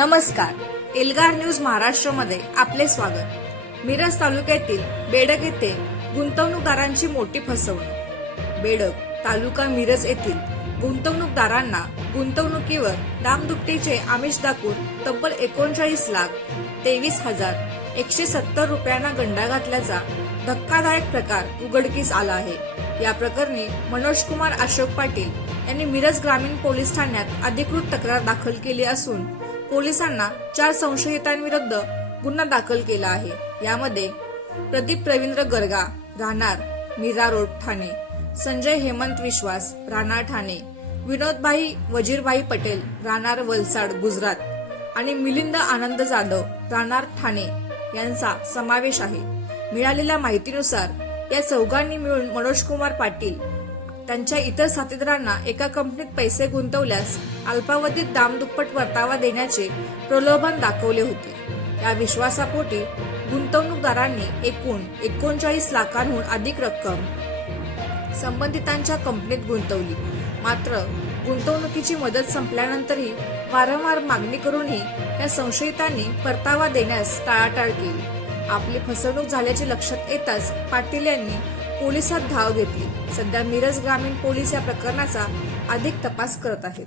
नमस्कार, एल्गार न्यूज महाराष्ट्रमध्ये आपले स्वागत। मिरज तालुक्यातील बेडग येथे गुंतवणूकदारांची मोठी फसवणूक। बेडग तालुका मिरज येथील गुंतवणूकदारांना गुंतवणुकीवर दामदुपटीचे आमिष दाखवून तब्बल 39,23,170 रुपयांना गंडा घातल्याचा धक्कादायक प्रकार उघडकीस आला आहे। या प्रकरणी मनोज कुमार अशोक पाटील यांनी मिरज ग्रामीण पोलीस ठाण्यात अधिकृत तक्रार दाखल केली असून पोलिसांना 4 संशयितांविरुद्ध गुन्हा दाखल केला आहे। यामध्ये प्रदीप रवींद्र गर्गा राहणार मीरा रोड ठाणे, संजय हेमंत विश्वास राहणार ठाणे, विनोदभाई वजीरभाई पटेल राहणार वलसाड गुजरात आणि मिलिंद आनंद जाधव राहणार ठाणे यांचा समावेश आहे। मिळालेल्या माहितीनुसार या चौघांनी मिळून मनोज कुमार पाटील त्यांच्या इतर साथीदारांना एका कंपनीत पैसे गुंतवल्यास अल्पावधीत दामदुप्पट परतावा देण्याचे प्रलोभन दाखवले होते। या विश्वासापोटी गुंतवणूकदारांनी एकूण 39 लाखांहून अधिक रक्कम संबंधितांच्या कंपनीत गुंतवली। मात्र गुंतवणुकीची मुदत संपल्यानंतरही वारंवार मागणी करूनही या संशयितांनी परतावा देण्यास टाळाटाळ केली। आपली फसवणूक झाल्याचे लक्षात येताच पाटील यांनी पोलिसात धाव घेतली। सध्या मिरज ग्रामीण पोलीस या प्रकरणाचा अधिक तपास करत आहेत।